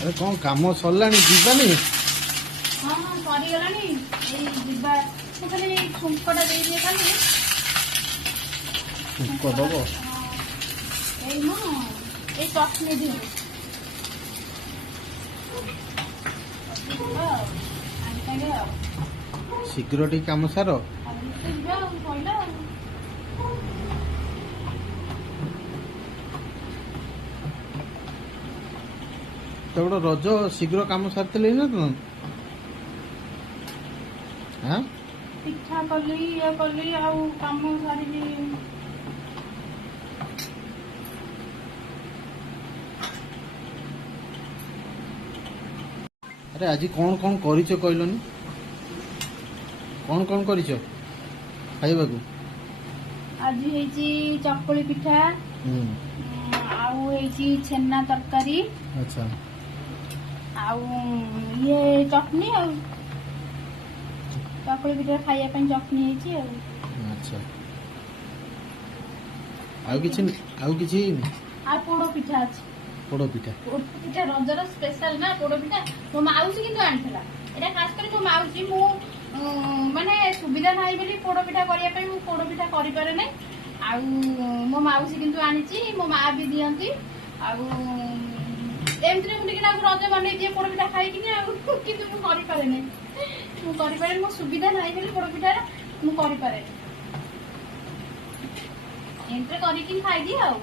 अरे कौन काम सरलानी जीवानी हाँ हाँ सरीगलानी जीवा खाली छुंकटा दे दिए खाली छुंक दब ये चटनी दिए शीघ्र टी काम सार तो गोटे रज शीघ्र काम सारी ना तुम हाँ पिठा कली ये कली आउ काम सारी अरे आज कौन कौन करिଛ कहलनी कौन कौन करिଛ खाइबा को आज हेची चकुली पिठा आउ हेची छेना तरकारी अच्छा आउ ये चटनी आउ चकुली पिठा खाइया ପାଇଁ चटनी हेची अच्छा आउ किछि आ पोड़ो पिठा अछि पोड़ पिठा रजर स्पेशल ना पोड़ पिठा मो माउसी किंतु आनिथिला एटा खास कर मो माउसी मु माने सुविधा नाही बेली पोड़ पिठा करिया ପାଇଁ मु पोड़ पिठा करि पारे नै आउ मो माउसी किंतु आनिची मो मा भी दियंती आउ एमत्रे मुंडी किना रज बनै दिए पोड़ पिठा खाइ किना किंतु मु करि पारे नै मु करि पारे मो सुविधा नाही बेली पोड़ पिठा मु करि पारे एमत्रे करि कि खाइ दिए आउ